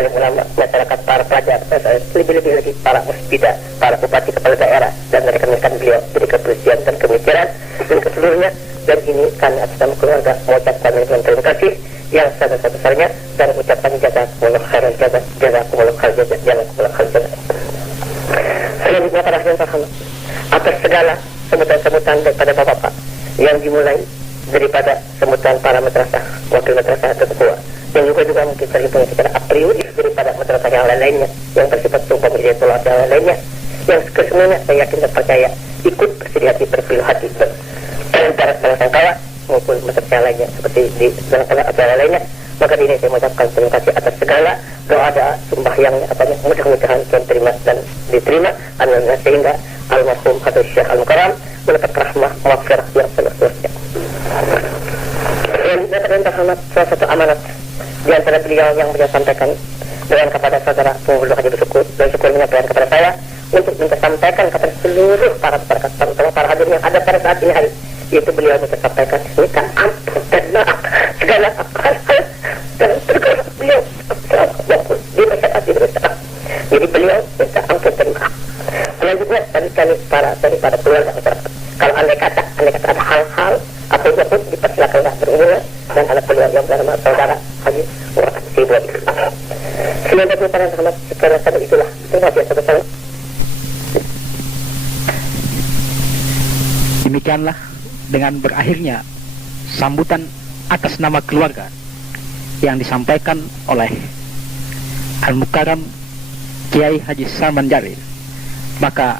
alim ulama, masyarakat, para pelajar, lebih-lebih lagi para musbidah, para bupati kepala daerah, dan rekan-rekan beliau dari kepolisian dan kemikiran dan keseluruhnya. Dan ini kami atas nama keluarga mengucapkan terima kasih yang sebesar-besarnya dan mengucapkan jazakumullah khairan jazakumullah khairan. Selanjutnya para hadirin terhormat, atas segala sebutan-sebutan daripada bapak-bapak yang dimulai daripada sebutan para madrasah, wakil madrasah atau ketua, dan juga mungkin terhitung secara a priori daripada madrasah yang lainnya yang bersifat tumpah menjadi yang lainnya, yang kesemuanya saya yakin dan percaya ikut bersedia hati, berpilu hati antara sangkawa maupun madrasah yang lainnya seperti di dalam acara lainnya. Maka ini saya mengucapkan terima kasih atas segala doa sembahyang mudah-mudahan Tuhan terima dan diterima sehingga almarhum Hadrat Syekh Al-Mukarram mendapat rahmah maghfirah yang seluas-luasnya. Dan terhormat salah satu amanat di antara beliau yang beliau sampaikan dengan kepada saudara penghulu Haji Bersyukur dan syukur menyampaikan kepada saya untuk minta sampaikan kepada seluruh para masyarakat, terutama para hadirin yang ada pada saat ini hari, yaitu beliau minta sampaikan minta ampun dan maaf segala hal dan tergerak beliau di masyarakat Indonesia. Jadi beliau minta ampun dan maaf. Selanjutnya dari para keluarga masyarakat, kalau andai kata ada hal-hal apa itu pun dipersilakan berhubungan dan anak beliau yang bernama saudara Haji Muhammad Sibuat. Selanjutnya para sahabat sekalian itulah terima kasih sebesar. Demikianlah dengan berakhirnya sambutan atas nama keluarga yang disampaikan oleh Al-Mukarram Kiai Haji Salman Jalil, maka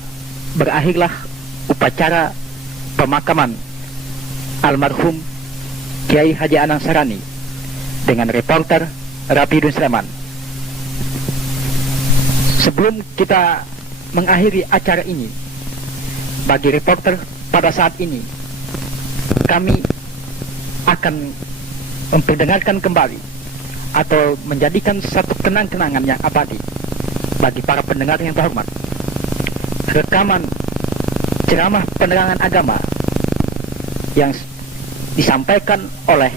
berakhirlah upacara pemakaman almarhum Kiai Haji Anang Sarani dengan reporter Rapidun Sleman. Sebelum kita mengakhiri acara ini, bagi reporter pada saat ini kami akan memperdengarkan kembali atau menjadikan satu kenang-kenangan yang abadi bagi para pendengar yang terhormat rekaman ceramah penerangan agama yang disampaikan oleh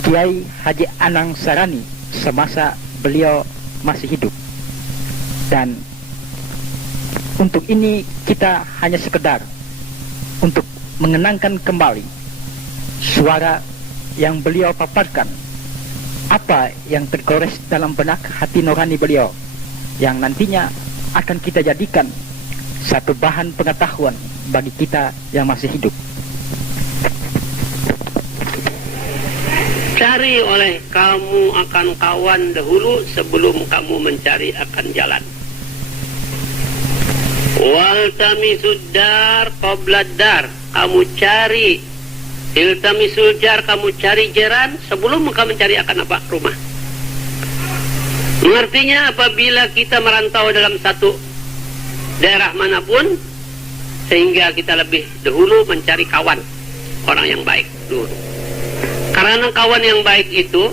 Kiai Haji Anang Sarani semasa beliau masih hidup. Dan untuk ini kita hanya sekedar untuk mengenangkan kembali suara yang beliau paparkan, apa yang tergores dalam benak hati nurani beliau yang nantinya akan kita jadikan satu bahan pengetahuan bagi kita yang masih hidup. Cari oleh kamu akan kawan dahulu sebelum kamu mencari akan jalan. Waltamisud dar qabla dar, kamu cari iltamisul jar, kamu cari jiran sebelum kamu mencari akan apa? Rumah. Artinya apabila kita merantau dalam satu daerah manapun, sehingga kita lebih dahulu mencari kawan, orang yang baik dulu. Karena kawan yang baik itu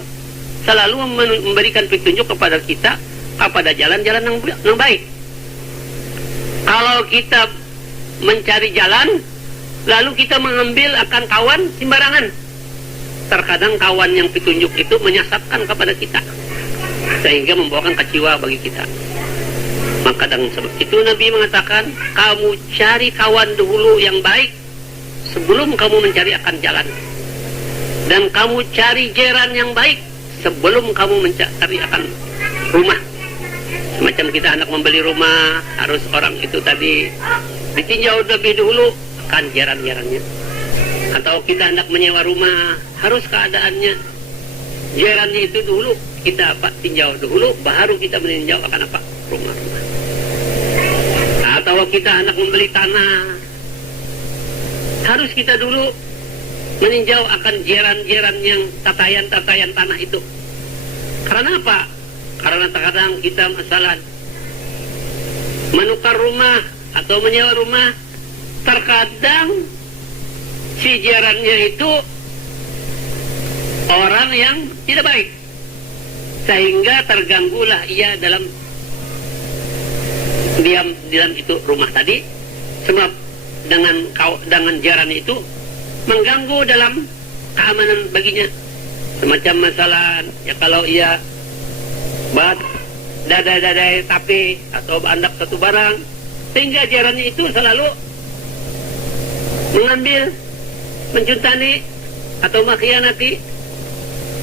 selalu memberikan petunjuk kepada kita kepada jalan-jalan yang baik. Kalau kita mencari jalan, lalu kita mengambil akan kawan sembarangan, terkadang kawan yang petunjuk itu menyesatkan kepada kita, sehingga membawakan kecewa bagi kita. Maka dengan sebab itu Nabi mengatakan, kamu cari kawan dahulu yang baik sebelum kamu mencari akan jalan, dan kamu cari jiran yang baik sebelum kamu mencari akan rumah. Semacam kita hendak membeli rumah, harus orang itu tadi ditinjau lebih dahulu kan jiran-jirannya. Atau kita hendak menyewa rumah, harus keadaannya jirannya itu dulu kita tinjau dahulu, baru kita meninjau akan apa? Rumah-rumah. Atau kita hendak membeli tanah, harus kita dulu meninjau akan jiran-jiran yang tatayan-tatayan tanah itu. Karena apa? Karena terkadang kita masalah menukar rumah atau menyewa rumah, terkadang si jirannya itu orang yang tidak baik, sehingga terganggulah ia dalam diam dalam itu rumah tadi, sebab dengan jiran itu mengganggu dalam keamanan baginya. Semacam masalah ya, kalau ia bat dada tapi atau andap satu barang, sehingga jarannya itu selalu mengambil, mencuntani atau mengkhianati.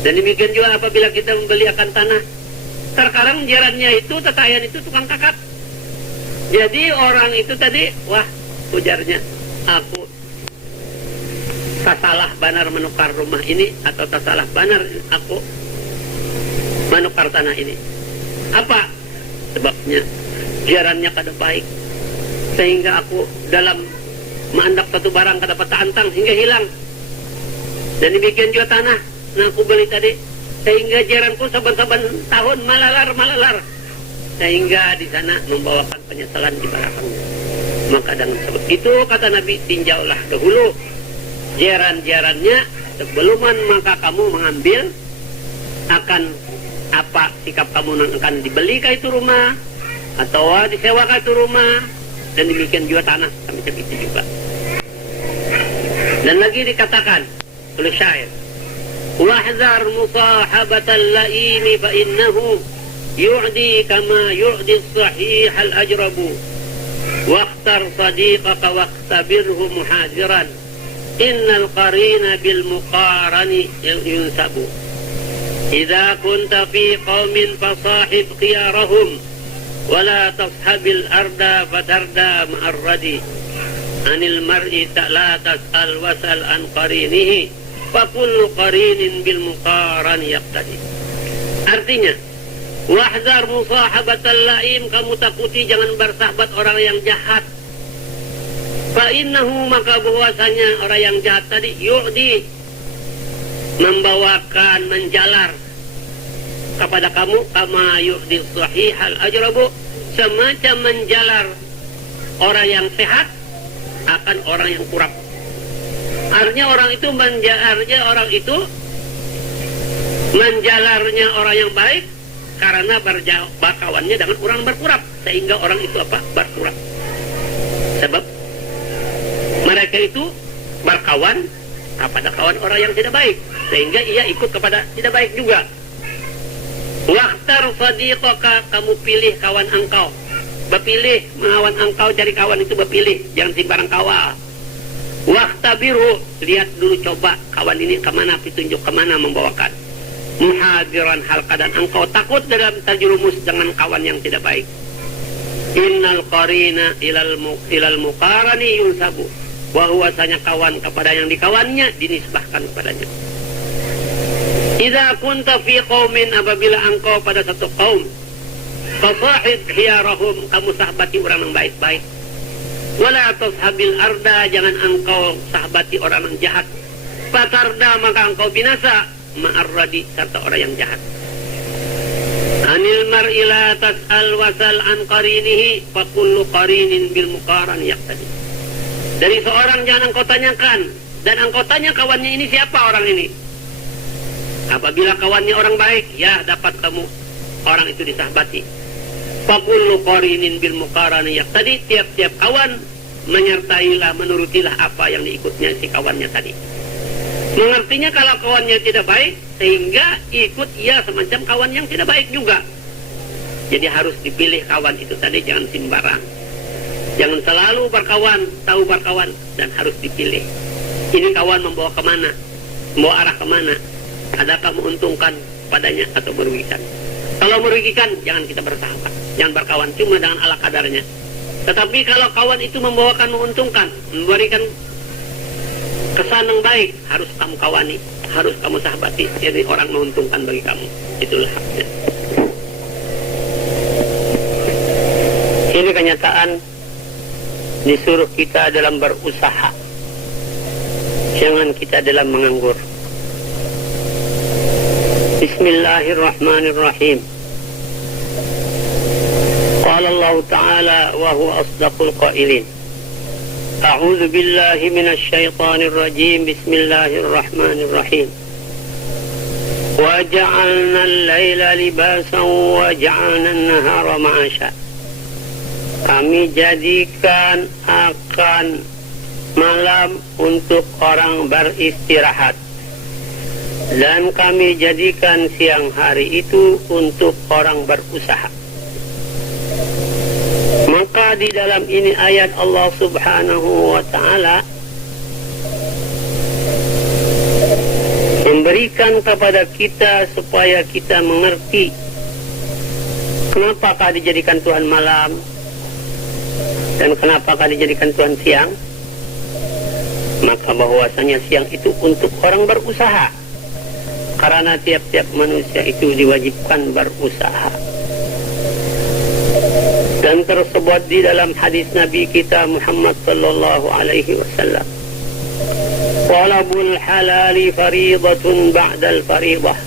Dan demikian juga apabila kita membeli akan tanah, terkadang jarannya itu tetayan itu tukang kakap. Jadi orang itu tadi, wah ujarnya, aku tak salah benar menukar rumah ini, atau tak salah benar aku menukar tanah ini. Apa sebabnya? Jarannya kada baik, sehingga aku dalam menandak satu barang kada patah antang hingga hilang. Dan demikian juga tanah nah aku beli tadi, sehingga jaranku saban-saban tahun malalar, sehingga di sana membawakan penyesalan di belakangnya. Maka dengan sebab itu kata Nabi, tinjaulah dahulu jaran-jarannya sebelum maka kamu mengambil akan apa sikap kamu akan dibeli itu rumah atau disewakan itu rumah. Dan demikian juga tanah semacam itu juga. Dan lagi dikatakan oleh syair, wahzar musahabatal laimi fa innahu yu'di kama yu'di sahih al-ajrabu waqtar sadiqaka waqtabirhu muhadiran innal qarina bil muqarani yunsabu idza kunta fi qaumin fasahib khiyarahum wala tashabil arda fatarda ma'arradi anil mar'i la tas'al wasal an qarinihi fa kullu qarinin bil muqarani yaqtadi. Artinya, wahzar musahabatal laim, kamu takuti jangan bersahabat orang yang jahat. Fa innahu, maka bahwasanya orang yang jahat tadi yu'di, membawakan, menjalar kepada kamu kama yu'di sahihal ajrabu, semacam menjalar orang yang sehat akan orang yang kurang. Artinya orang itu menjalarnya orang yang baik karena berkawannya dengan orang berkurap, sehingga orang itu berkurap. Sebab mereka itu berkawan kepada kawan orang yang tidak baik, sehingga ia ikut kepada tidak baik juga. Waqtar sadiqaka, kamu pilih kawan engkau. Bepilih mengawan engkau, cari kawan itu bepilih, jangan sembarang kawan. Waqtabiru, lihat dulu, coba kawan ini kemana, petunjuk kemana membawakan. Muhadiran, hal keadaan engkau takut dalam terjerumus dengan kawan yang tidak baik. Innal qarina ilal muqarani yunsabu, bahwasanya kawan kepada yang dikawannya dinisbahkan kepadanya. Idza kunta fi qaumin, apabila engkau pada satu kaum, fasahib khiyarahum, kamu sahabati orang yang baik-baik. Wala tashabil arda, jangan engkau sahabati orang yang jahat. Fatarda, maka engkau binasa, ma'arradi, serta orang yang jahat. Anil mar'i la tas'al wasal an qarinihi, fa kullu qarinin bil muqaran yaqtadi. Dari seorang jangan engkau tanyakan, dan engkau tanya kawannya ini siapa orang ini. Apabila kawannya orang baik, ya dapat kamu orang itu disahabati. Fakullu qarinin bil muqarani yaqtadi, tiap-tiap kawan menyertailah, menurutilah apa yang diikutnya si kawannya tadi. Mengertinya kalau kawannya tidak baik, sehingga ikut ia semacam kawan yang tidak baik juga. Jadi harus dipilih kawan itu tadi, jangan sembarang. Jangan selalu berkawan, tahu berkawan, dan harus dipilih. Ini kawan membawa kemana, membawa arah kemana, adakah menguntungkan padanya atau merugikan. Kalau merugikan, jangan kita bersahabat, jangan berkawan, cuma dengan ala kadarnya. Tetapi kalau kawan itu membawakan menguntungkan, memberikan kesan yang baik, harus kamu kawani, harus kamu sahabati. Jadi orang menguntungkan bagi kamu, itulah haknya. Ini kenyataan disuruh kita dalam berusaha, jangan kita dalam menganggur. Bismillahirrahmanirrahim. Qala Allah Ta'ala wa huwa asdaqul qailin. A'udzu billahi minasy syaithanir rajim. Bismillahirrahmanirrahim. Wa ja'alna al-laila libasan wa ja'alna an-nahara ma'asha. Kami jadikan akan malam untuk orang beristirahat, Dan kami jadikan siang hari itu untuk orang berusaha. Maka di dalam ini ayat Allah Subhanahu wa ta'ala memberikan kepada kita supaya kita mengerti kenapakah dijadikan Tuhan malam dan kenapakah dijadikan Tuhan siang. Maka bahwasanya siang itu untuk orang berusaha, karena tiap-tiap manusia itu diwajibkan berusaha. Dan tersebut di dalam hadis Nabi kita Muhammad sallallahu alaihi wasallam, talabul halali fariidatun ba'dal fariidah.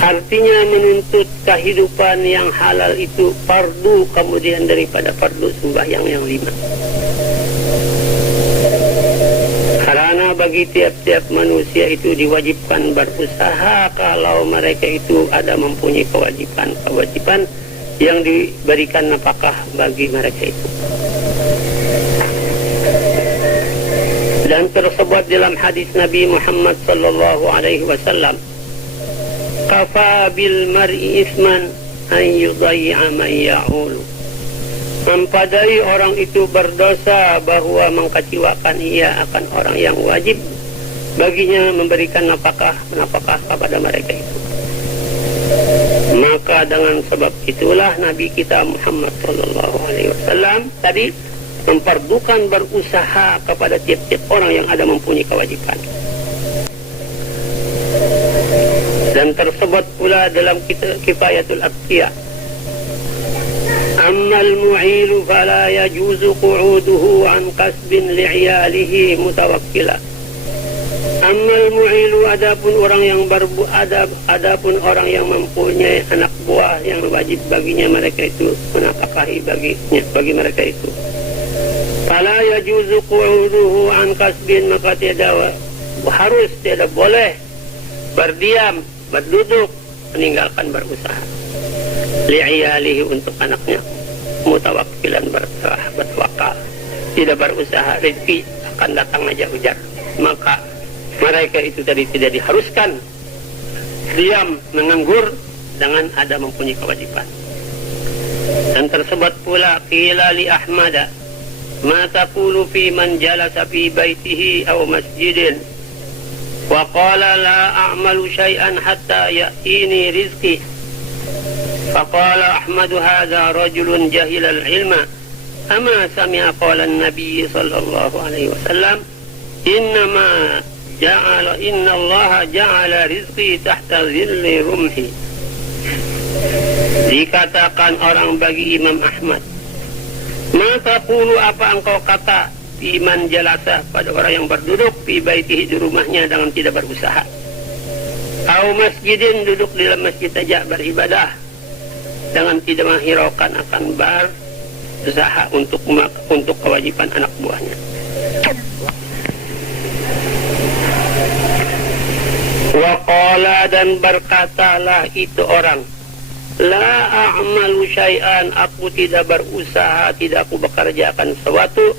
Artinya menuntut kehidupan yang halal itu fardu kemudian daripada fardu sembahyang yang 5. Karena bagi tiap-tiap manusia itu diwajibkan berusaha kalau mereka itu ada mempunyai kewajiban yang diberikan nafkah bagi mereka itu. Dan tersebut dalam hadis Nabi Muhammad sallallahu alaihi wasallam, kafa bil mar'i isman an yudayya man ya'ulu. Mempadai orang itu berdosa bahwa mengkecewakan ia akan orang yang wajib baginya memberikan nafkah kepada mereka itu. Maka dengan sebab itulah Nabi kita Muhammad sallallahu alaihi wasallam tadi memperdukan berusaha kepada tiap-tiap orang yang ada mempunyai kewajiban. Dan tersebut pula dalam Kifayatul Abqiya, ammal mu'ilu fala yajuzu qu'uduhu an kasbin li'iyalihi mutawakkila. Ammal mu'ilu, adapun orang yang adapun orang yang mempunyai anak buah yang wajib baginya mereka itu menafkahi bagi mereka itu. Fala yajuzu qu'uduhu an kasbin, maka tidak boleh berdiam, berduduk, meninggalkan berusaha. Li'iyalihi, untuk anaknya, mutawakkilan, bertawakal, tidak berusaha, rezeki akan datang aja ujar. Maka mereka itu tadi tidak diharuskan diam menganggur dengan ada mempunyai kewajiban. Dan tersebut pula qila li Ahmad, ma taqulu fi man jalasa fi baitihi aw masjidin wa qala la a'malu syai'an hatta ya'tini rizqi. Faqala Ahmad, hadha rajulun jahilal ilma, ama sami'a qala an-nabiy sallallahu alaihi wasallam, inna Allah ja'ala rizqi tahta zilli rumhi. Dikatakan orang bagi Imam Ahmad, ma taqulu, apa engkau kata, iman jalasa, pada orang yang berduduk fi baitihi, di rumahnya dengan tidak berusaha, au masjidin, duduk di dalam masjid saja beribadah dengan tidak menghiraukan akan berusaha untuk kewajiban anak buahnya. Wa qala, dan berkatalah itu orang, la a'malu syai'an, aku tidak berusaha, tidak aku bekerjakan sesuatu,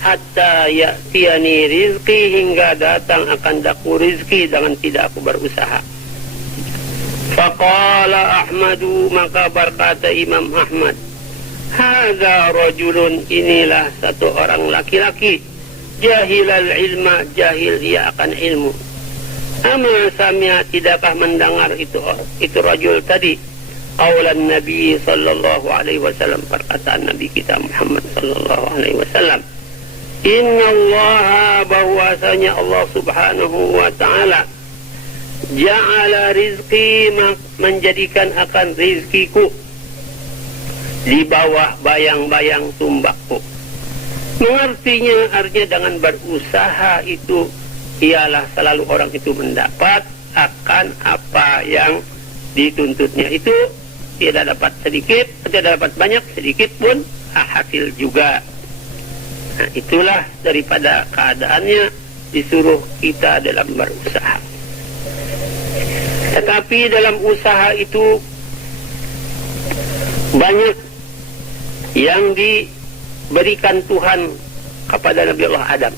hatta ya'tiyani rizqi, hingga datang akan daku rizki dengan tidak aku berusaha. Faqala Ahmadu, maka berkata Imam Ahmad, hadza rajulun, inilah satu orang laki-laki, jahilal ilma, jahil dia akan ilmu. Ama sami'a, tidakkah mendengar itu rajul tadi, qaulan Nabi sallallahu alaihi wasallam, perkataan Nabi kita Muhammad sallallahu alaihi wasallam, innallaha, bahwasanya Allah subhanahu wa ta'ala, ja'ala rizqi, menjadikan akan rizkiku di bawah bayang-bayang tumbakku. Mengertinya, artinya dengan berusaha itu ialah selalu orang itu mendapat akan apa yang dituntutnya itu, tidak dapat sedikit, tidak dapat banyak, sedikit pun hasil juga. Nah, itulah daripada keadaannya disuruh kita dalam berusaha. Tetapi dalam usaha itu banyak yang diberikan Tuhan kepada Nabi Allah Adam.